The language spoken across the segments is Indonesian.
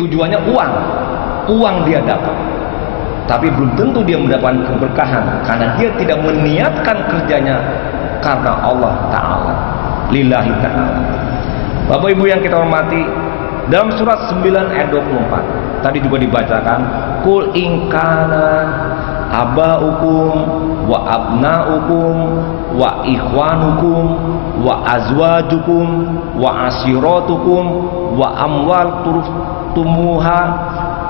tujuannya uang. Uang dia dapat. Tapi belum tentu dia mendapatkan keberkahan karena dia tidak meniatkan kerjanya karena Allah Ta'ala, lillahi ta'ala. Bapak Ibu yang kita hormati, dalam surat 9 ayat 24 tadi juga dibacakan, Qul in kana aba'ukum wa abna'ukum wa ikhwanukum wa azwajukum wa ashiratukum wa amwal tumuha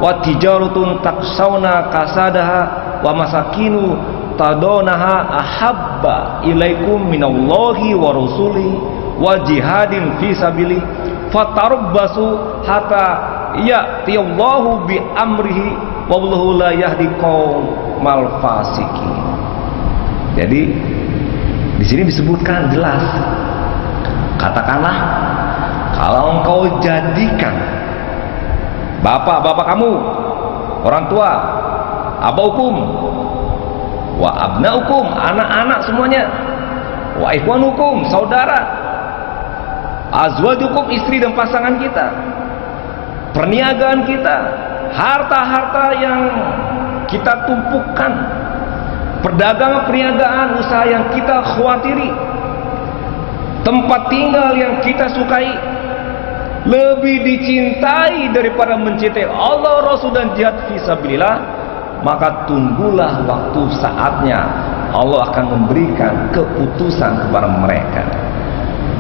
wa tijaratun taksawna kasadaha wa masakinu tadonaha ahabba ilaikum minallahi wa rasuli wa jihadin fi sabili fatarabbasu hatta ya'tiyallahu bi amrihi wallahu la yahdi qaumal fasiqin. Jadi di sini disebutkan jelas, katakanlah kalau engkau jadikan bapak-bapak kamu, orang tua, abaukum, wa abnaukum, anak-anak semuanya, wa ikhwanukum, saudara, azwajukum, istri dan pasangan kita, perniagaan kita, harta-harta yang kita tumpukan, perdagangan, perniagaan, usaha yang kita khawatiri, tempat tinggal yang kita sukai, lebih dicintai daripada mencintai Allah, Rasul dan jihad fisabilillah, maka tunggulah waktu saatnya Allah akan memberikan keputusan kepada mereka.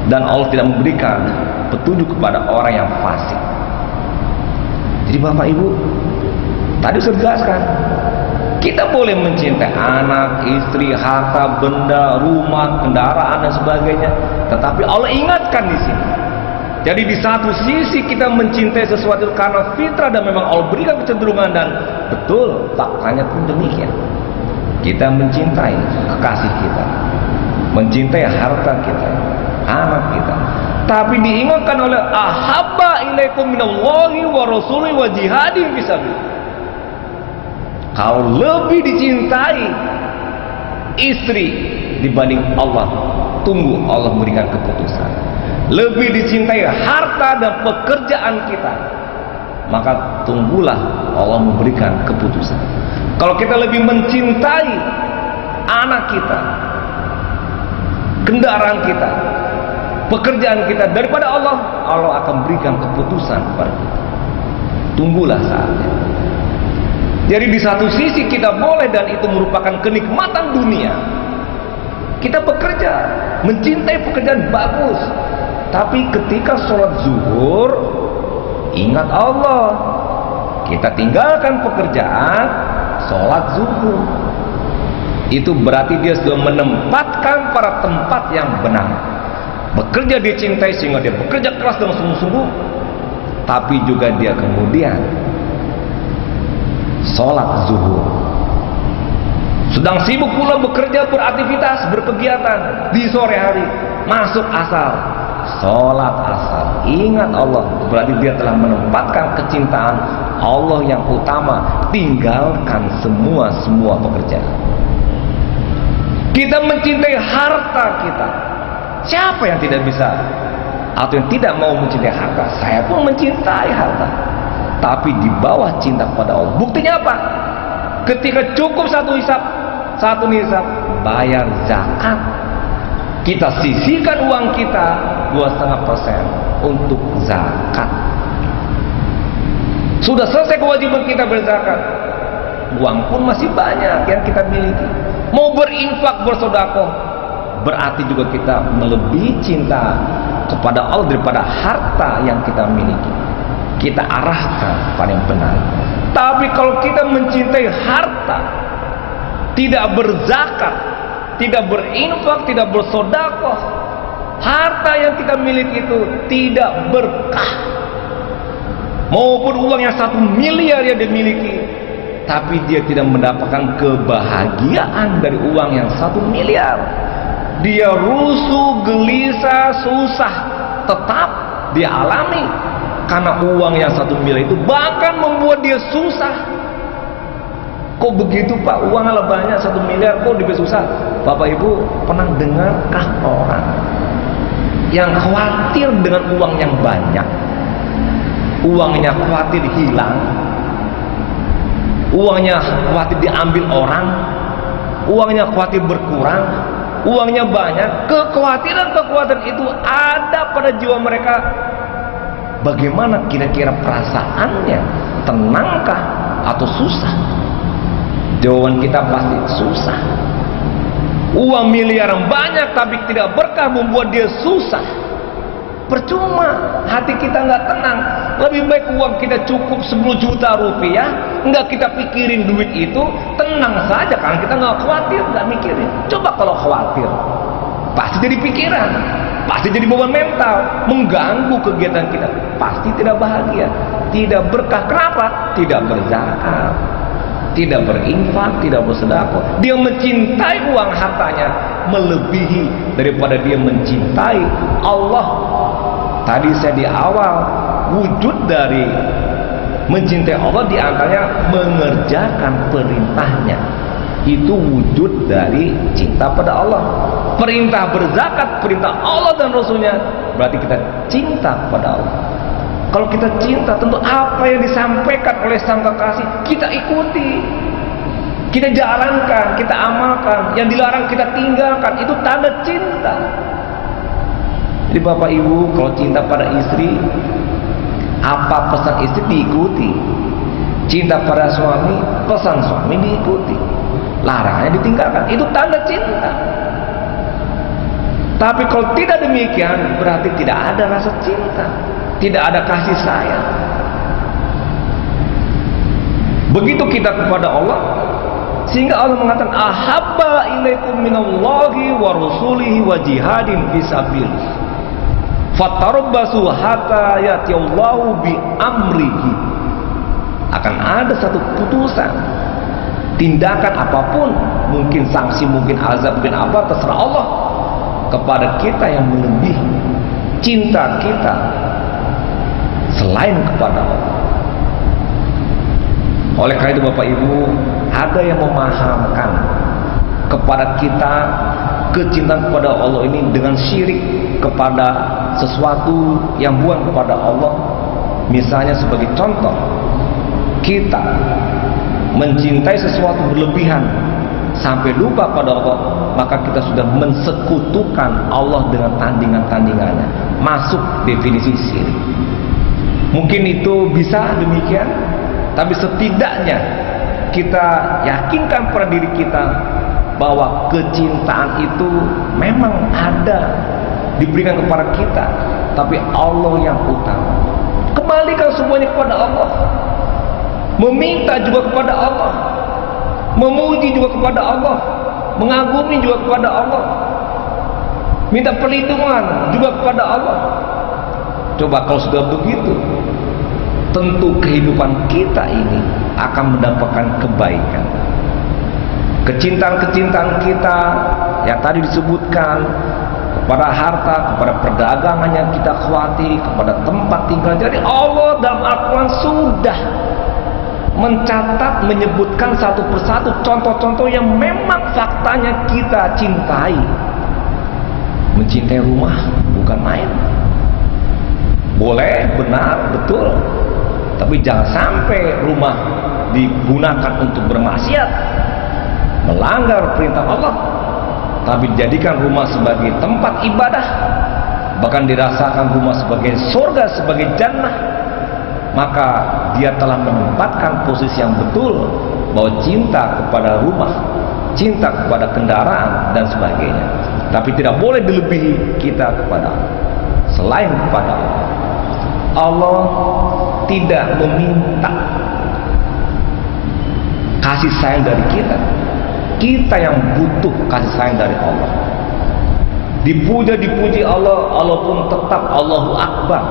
Dan Allah tidak memberikan petunjuk kepada orang yang fasik. Jadi Bapak Ibu, tadi sudah dijelaskan, kita boleh mencintai anak, istri, harta, benda, rumah, kendaraan dan sebagainya, tetapi Allah ingatkan di sini. Jadi di satu sisi kita mencintai sesuatu karena fitrah dan memang Allah berikan kecenderungan, dan betul faktanya pun demikian. Kita mencintai kekasih kita, mencintai harta kita, anak kita, tapi diingatkan oleh ahabba ilaikum minallahi wa rasuli wa jihadin fisabilillah. Kalau lebih dicintai istri dibanding Allah, tunggu Allah memberikan keputusan. Lebih dicintai harta dan pekerjaan kita, maka tunggulah Allah memberikan keputusan. Kalau kita lebih mencintai anak kita, kendaraan kita, pekerjaan kita daripada Allah, Allah akan berikan keputusan kepada kita. Tunggulah saatnya. Jadi di satu sisi kita boleh, dan itu merupakan kenikmatan dunia, kita bekerja, mencintai pekerjaan bagus. Tapi ketika sholat zuhur, ingat Allah, kita tinggalkan pekerjaan, sholat zuhur. Itu berarti dia sudah menempatkan pada tempat yang benar. Bekerja dicintai sehingga dia bekerja keras dengan sungguh-sungguh, tapi juga dia kemudian sholat zuhur. Sedang sibuk pula bekerja, beraktivitas, berkegiatan di sore hari, masuk asar, sholat asar, ingat Allah, berarti dia telah menempatkan kecintaan Allah yang utama, tinggalkan semua pekerjaan. Kita mencintai harta kita. Siapa yang tidak bisa atau yang tidak mau mencintai harta? Saya pun mencintai harta, tapi di bawah cinta kepada Allah. Buktinya apa? Ketika cukup satu nisab, bayar zakat, kita sisihkan uang kita 2,5% untuk zakat. Sudah selesai kewajiban kita berzakat, uang pun masih banyak yang kita miliki. Mau berinfak, bersedekah, berarti juga kita melebihi cinta kepada Allah daripada harta yang kita miliki. Kita arahkan pada yang benar. Tapi kalau kita mencintai harta, tidak berzakat, tidak berinfak, tidak bersedekah, harta yang kita miliki itu tidak berkah. Maupun uang yang 1 miliar yang dimiliki, tapi dia tidak mendapatkan kebahagiaan dari uang yang 1 miliar. Dia rusuh, gelisah, susah, tetap dia alami. Karena uang yang 1 miliar itu bahkan membuat dia susah. Kok begitu Pak? Uangnya banyak 1 miliar, kok dia susah? Bapak Ibu pernah dengarkah orang yang khawatir dengan uang yang banyak? uangnya khawatir hilang, uangnya khawatir diambil orang, uangnya khawatir berkurang, uangnya banyak. Kekhawatiran itu ada pada jiwa mereka. Bagaimana kira-kira perasaannya? Tenangkah atau susah? Jawaban kita pasti susah. Uang miliaran banyak tapi tidak berkah membuat dia susah. Percuma, hati kita nggak tenang. Lebih baik uang kita cukup 10 juta rupiah, nggak kita pikirin duit itu, tenang saja karena kita nggak khawatir, nggak mikirin. Coba kalau khawatir, pasti jadi pikiran, pasti jadi beban mental, mengganggu kegiatan kita, pasti tidak bahagia, tidak berkah. Kenapa? Tidak berzakat, tidak berinfak, tidak bersedekah. Dia mencintai uang hartanya melebihi daripada dia mencintai Allah. Tadi saya di awal, wujud dari mencintai Allah diantaranya mengerjakan perintahnya. Itu wujud dari cinta pada Allah. Perintah berzakat, perintah Allah dan Rasulnya, berarti kita cinta pada Allah. Kalau kita cinta, tentu apa yang disampaikan oleh sang kekasih kita ikuti, kita jalankan, kita amalkan. Yang dilarang kita tinggalkan. Itu tanda cinta. Jadi Bapak Ibu, kalau cinta pada istri, apa pesan istri diikuti. Cinta pada suami, pesan suami diikuti. Larangannya ditinggalkan. Itu tanda cinta. Tapi kalau tidak demikian, berarti tidak ada rasa cinta, tidak ada kasih sayang. Begitu kita kepada Allah, sehingga Allah mengatakan ahabba ilaikum minallahi wa rasulihi wa jihadin fisabilillah fatarabbasu hatta yatiyallahu bi amrihi. Akan ada satu putusan, tindakan apapun, mungkin sanksi, mungkin azab, mungkin apa, terserah Allah, kepada kita yang melebihi cinta kita selain kepada Allah. Oleh karena itu Bapak Ibu, ada yang memahamkan kepada kita kecintaan kepada Allah ini dengan syirik kepada sesuatu yang bukan kepada Allah. Misalnya sebagai contoh, kita mencintai sesuatu berlebihan sampai lupa pada Allah, maka kita sudah mensekutukan Allah dengan tandingan-tandingannya, masuk definisi syirik. Mungkin itu bisa demikian, tapi setidaknya kita yakinkan pada diri kita bahwa kecintaan itu memang ada, diberikan kepada kita, tapi Allah yang utama. Kembalikan semuanya kepada Allah, meminta juga kepada Allah, memuji juga kepada Allah, mengagumi juga kepada Allah, minta perlindungan juga kepada Allah. Coba kalau sudah begitu, tentu kehidupan kita ini akan mendapatkan kebaikan. Kecintaan-kecintaan kita yang tadi disebutkan, kepada harta, kepada perdagangan yang kita khawatir, kepada tempat tinggal. Jadi Allah dalam Al-Quran sudah mencatat, menyebutkan satu persatu contoh-contoh yang memang faktanya kita cintai. Mencintai rumah bukan main. Boleh, benar, betul, tapi jangan sampai rumah digunakan untuk bermaksiat, melanggar perintah Allah, tapi dijadikan rumah sebagai tempat ibadah, bahkan dirasakan rumah sebagai surga, sebagai jannah. Maka dia telah menempatkan posisi yang betul bahwa cinta kepada rumah, cinta kepada kendaraan dan sebagainya, tapi tidak boleh dilebihi kita kepada selain kepada Allah. Allah tidak meminta kasih sayang dari kita. Kita yang butuh kasih sayang dari Allah. Dipuja-dipuji Allah, Allah pun tetap Allahu Akbar.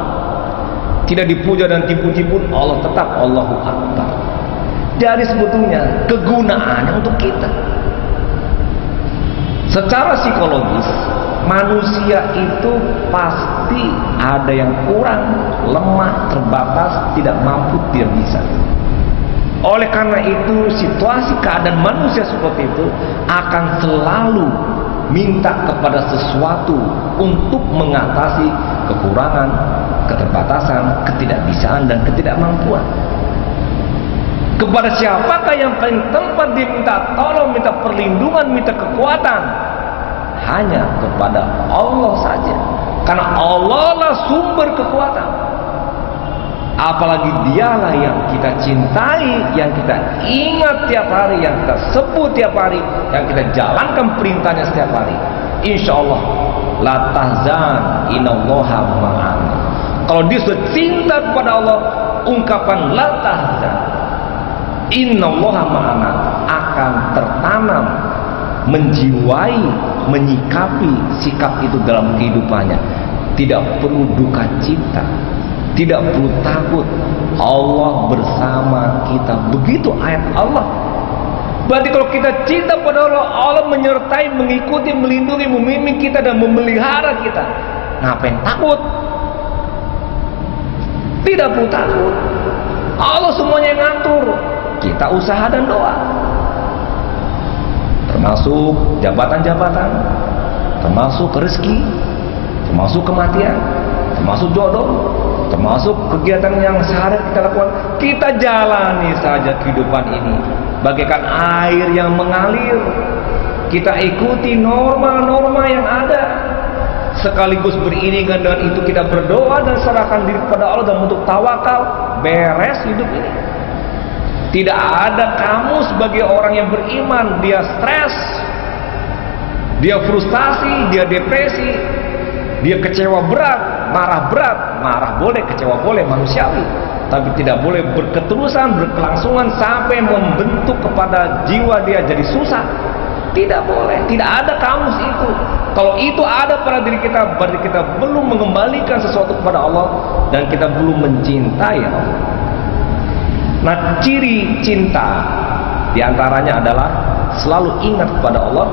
Tidak dipuja dan dipuji pun Allah tetap Allahu Akbar. Jadi sebetulnya kegunaannya untuk kita. Secara psikologis, manusia itu pasti ada yang kurang, lemah, terbatas, tidak mampu, tidak bisa. Oleh karena itu, situasi keadaan manusia seperti itu akan selalu minta kepada sesuatu untuk mengatasi kekurangan, keterbatasan, ketidakbisaan, dan ketidakmampuan. Kepada siapakah yang paling tempat diminta tolong, minta perlindungan, minta kekuatan? Hanya kepada Allah saja. Karena Allah lah sumber kekuatan. Apalagi dialah yang kita cintai, yang kita ingat tiap hari, yang kita sebut tiap hari, yang kita jalankan perintahnya setiap hari. Insya Allah, la tahzan, innallaha ma'ana. Kalau dia sudah cinta kepada Allah, ungkapan la tahzan, innallaha ma'ana akan tertanam, menjiwai, menyikapi sikap itu dalam kehidupannya. Tidak perlu duka cita, tidak perlu takut. Allah bersama kita. Begitu ayat Allah. Berarti kalau kita cinta pada Allah, Allah menyertai, mengikuti, melindungi, membimbing kita dan memelihara kita. Ngapain takut? Tidak perlu takut. Allah semuanya yang ngatur. Kita usaha dan doa. Termasuk jabatan-jabatan, termasuk rezeki, termasuk kematian, termasuk jodoh, termasuk kegiatan yang sehari kita lakukan. Kita jalani saja kehidupan ini bagaikan air yang mengalir. Kita ikuti norma-norma yang ada, sekaligus beriringan dengan itu kita berdoa dan serahkan diri kepada Allah dan untuk tawakal. Beres hidup ini. Tidak ada kamu sebagai orang yang beriman, dia stres, dia frustasi, dia depresi, dia kecewa berat, marah boleh, kecewa boleh, manusiawi, tapi tidak boleh berketerusan, berkelangsungan sampai membentuk kepada jiwa dia jadi susah. Tidak boleh, tidak ada kamus itu. Kalau itu ada pada diri kita, berarti kita belum mengembalikan sesuatu kepada Allah dan kita belum mencintai Allah. Nah, ciri cinta diantaranya adalah selalu ingat kepada Allah.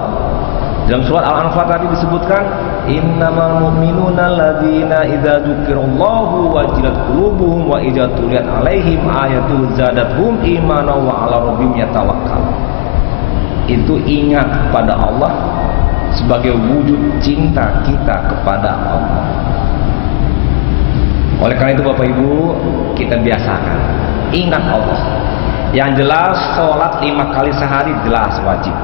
Dalam surat Al-Anfal tadi disebutkan, innamal mu'minuna alladzina idza dzukirallahu wajilat qulubuhum wa idza tuliyat alaihim ayatu zadatuhum imanan wa ala rabbihim yatawakkalun. Itu ingat kepada Allah sebagai wujud cinta kita kepada Allah. Oleh karena itu Bapak Ibu, kita biasakan ingat Allah. Yang jelas sholat 5 kali sehari jelas wajib.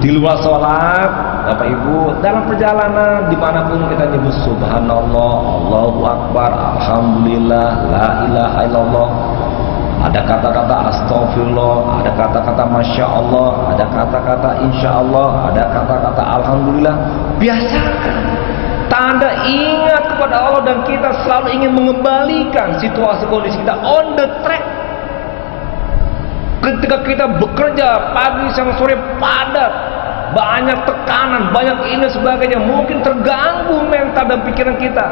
Di luar sholat, Bapak Ibu, dalam perjalanan dimanapun kita nyebut Subhanallah, Allahu Akbar, Alhamdulillah, La ilaha illallah. Ada kata-kata Astagfirullah, ada kata-kata Masya Allah, ada kata-kata Insya Allah, ada kata-kata Alhamdulillah. Biasakan. Tanda ingat kepada Allah dan kita selalu ingin mengembalikan situasi kondisi kita on the track. Ketika kita bekerja pagi siang sore padat, banyak tekanan, banyak ini sebagainya, mungkin terganggu mental dan pikiran kita.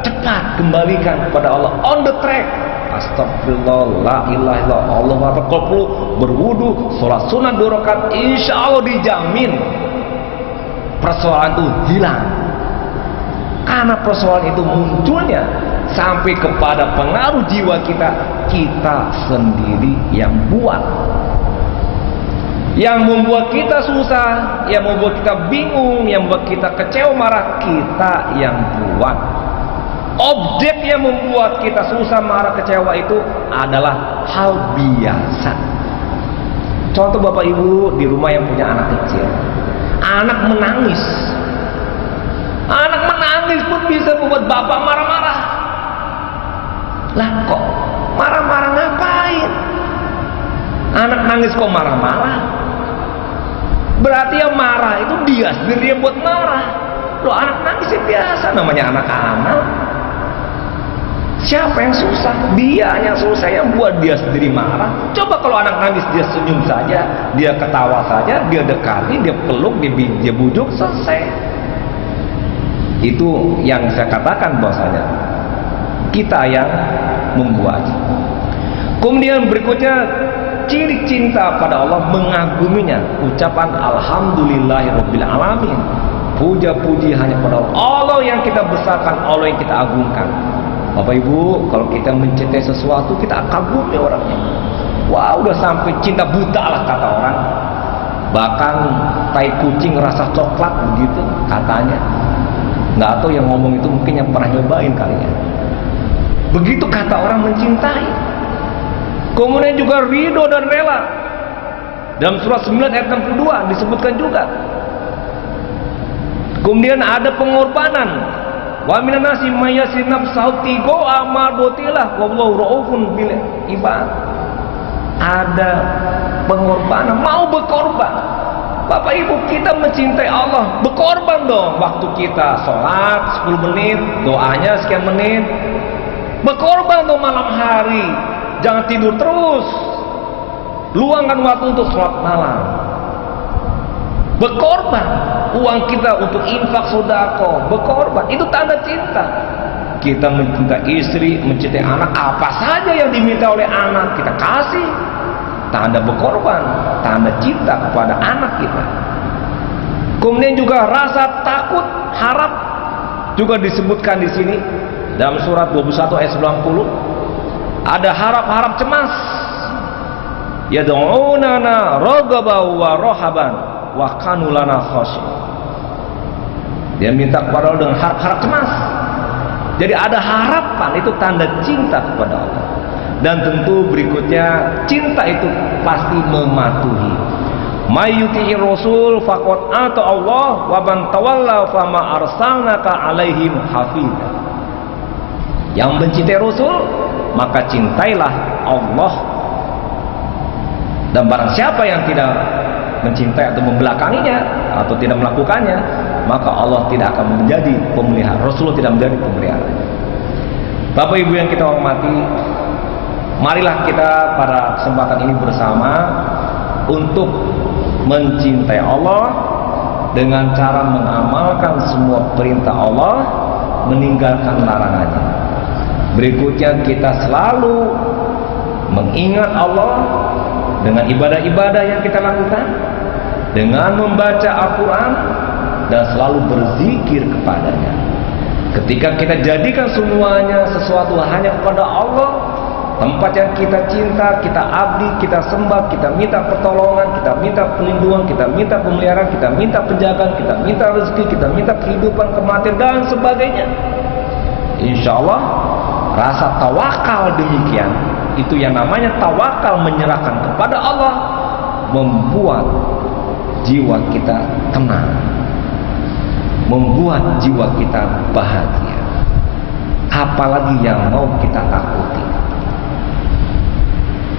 Cepat kembalikan kepada Allah on the track. Astagfirullah, la ilaha illallah, Allahu akbar. Kalau perlu berwudu, sholat sunat 2 rakaat, insya Allah dijamin persoalan itu hilang. Karena persoalan itu munculnya sampai kepada pengaruh jiwa kita, kita sendiri yang buat. Yang membuat kita susah, yang membuat kita bingung, yang membuat kita kecewa marah, kita yang buat. Objek yang membuat kita susah marah kecewa itu adalah hal biasa. Contoh Bapak Ibu di rumah yang punya anak kecil, anak menangis. Anak menangis pun bisa membuat bapak marah-marah. Lah kok marah-marah ngapain? Anak nangis kok marah-marah? Berarti yang marah itu dia sendiri yang buat marah. Loh, anak nangis ya biasa, namanya anak-anak. Siapa yang susah? Dia yang susah, yang buat dia sendiri marah. Coba kalau anak nangis dia senyum saja, dia ketawa saja, dia dekati, dia peluk, dia bujuk, selesai. Itu yang saya katakan bahwasanya kita yang membuat. Kemudian berikutnya, ciri cinta pada Allah, mengaguminya. Ucapan alhamdulillahirabbil alamin. Puja-puji hanya pada Allah. Allah yang kita besarkan, Allah yang kita agungkan. Bapak Ibu, kalau kita mencintai sesuatu, kita kagumi orangnya. Wah, udah sampai cinta buta lah kata orang. Bahkan tai kucing rasa coklat begitu katanya. Nggak tahu yang ngomong itu mungkin yang pernah nyobain kali ya. Begitu kata orang mencintai. Kemudian juga ridho dan rela. Dalam surah 9 ayat 62 disebutkan juga. Kemudian ada pengorbanan. Wa minan nasi may yasir nafsahu tigo'a mardotilah wallahu raufun bil ibad. Ada pengorbanan, mau berkorban. Bapak Ibu, kita mencintai Allah, berkorban dong. Waktu kita sholat 10 menit, doanya sekian menit. Berkorban dong malam hari. Jangan tidur terus. Luangkan waktu untuk sholat malam. Berkorban. Uang kita untuk infak sedekah, berkorban. Itu tanda cinta. Kita mencintai istri, mencintai anak, apa saja yang diminta oleh anak kita kasih. Tanda berkorban, tanda cinta kepada anak kita. Kemudian juga rasa takut, harap juga disebutkan di sini dalam surat 21 ayat 90. Ada harap-harap cemas. Yad'unana raghaban wa rahaban wa kanu lana khashi'in. Dia minta kepada Allah dengan harap-harap cemas. Jadi ada harapan, itu tanda cinta kepada Allah. Dan tentu berikutnya, cinta itu pasti mematuhi. May yuti'ir rasul faqad ata Allah wa man tawalla fama arsalnaka alaihim hafidha. Yang mencintai Rasul, maka cintailah Allah. Dan barang siapa yang tidak mencintai atau membelakanginya atau tidak melakukannya, maka Allah tidak akan menjadi pemelihara. Rasulullah tidak menjadi pemelihara. Bapak Ibu yang kita hormati, marilah kita pada kesempatan ini bersama untuk mencintai Allah dengan cara mengamalkan semua perintah Allah, meninggalkan larangannya. Berikutnya kita selalu mengingat Allah dengan ibadah-ibadah yang kita lakukan, dengan membaca Al-Quran, dan selalu berzikir kepadanya. Ketika kita jadikan semuanya sesuatu hanya kepada Allah, tempat yang kita cinta, kita abdi, kita sembah, kita minta pertolongan, kita minta perlindungan, kita minta pemeliharaan, kita minta penjagaan, kita minta rezeki, kita minta kehidupan, kematian, dan sebagainya. Insya Allah rasa tawakal demikian, itu yang namanya tawakal, menyerahkan kepada Allah, membuat jiwa kita tenang, membuat jiwa kita bahagia. Apalagi yang mau kita takuti.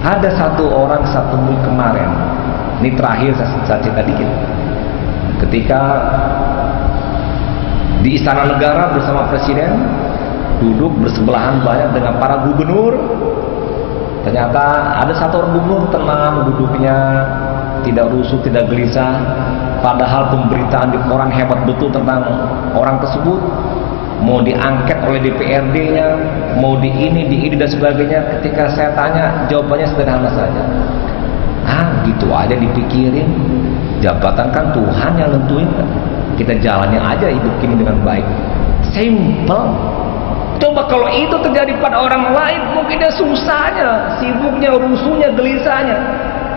Ada satu orang satu minggu kemarin, ini terakhir saya cerita dikit, ketika di Istana Negara bersama Presiden, duduk bersebelahan banyak dengan para gubernur. Ternyata ada satu orang gubernur tenang duduknya, tidak rusuh, tidak gelisah. Padahal pemberitaan di koran hebat betul tentang orang tersebut. Mau diangket oleh DPRD-nya, mau di ini dan sebagainya. Ketika saya tanya, jawabannya sederhana saja. Gitu aja dipikirin. Jabatan kan Tuhan yang nentuin. Kita jalani aja hidup ini dengan baik. Simple. Coba kalau itu terjadi pada orang lain, mungkin dia susahnya, sibuknya, rusuhnya, gelisahnya.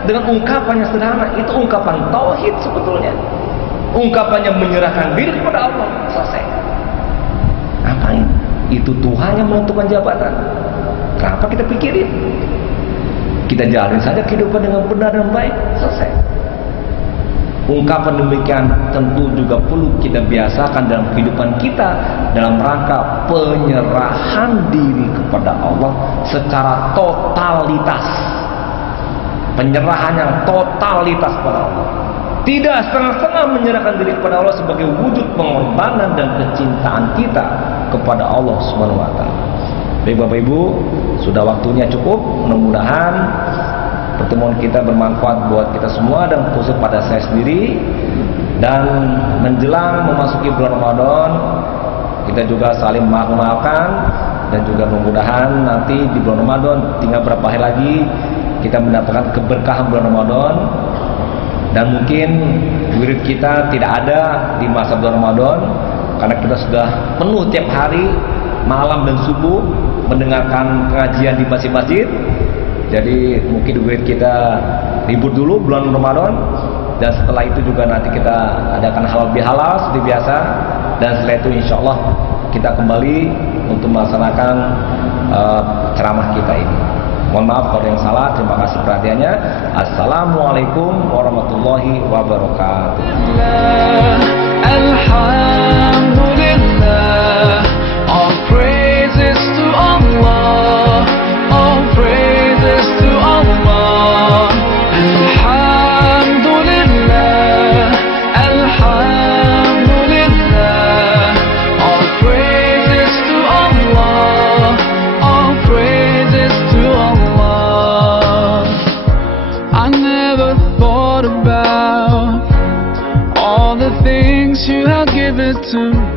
Dengan ungkapannya sederhana, itu ungkapan tauhid sebetulnya. Ungkapannya menyerahkan diri kepada Allah. Selesai. Ngapain? Itu Tuhan yang menentukan jabatan. Kenapa kita pikirin? Kita jalanin saja kehidupan dengan benar dan baik. Selesai. Ungkapan demikian tentu juga perlu kita biasakan dalam kehidupan kita, dalam rangka penyerahan diri kepada Allah secara totalitas. Penyerahan yang totalitas kepada Allah. Tidak setengah-setengah menyerahkan diri kepada Allah sebagai wujud pengorbanan dan kecintaan kita kepada Allah Subhanahu wa taala. Baik Bapak Ibu, sudah waktunya cukup. Mudah-mudahan pertemuan kita bermanfaat buat kita semua dan khusus pada saya sendiri. Dan menjelang memasuki bulan Ramadan, kita juga saling maaf-maafkan, dan juga mudah-mudahan nanti di bulan Ramadan tinggal berapa hari lagi kita mendapatkan keberkahan bulan Ramadan. Dan mungkin wirid kita tidak ada di masa bulan Ramadan karena kita sudah penuh tiap hari malam dan subuh mendengarkan pengajian di masjid-masjid. Jadi mungkin wirid kita libur dulu bulan Ramadan, dan setelah itu juga nanti kita adakan halal bihalal seperti biasa. Dan setelah itu insya Allah kita kembali untuk melaksanakan ceramah kita ini. Mohon maaf kalau yang salah. Terima kasih perhatiannya. Assalamualaikum warahmatullahi wabarakatuh. Alhamdulillah, all praises to Allah, all praises to Allah. Alhamdulillah, alhamdulillah, all praises to Allah, all praises to Allah. I never thought about all the things you have given to me.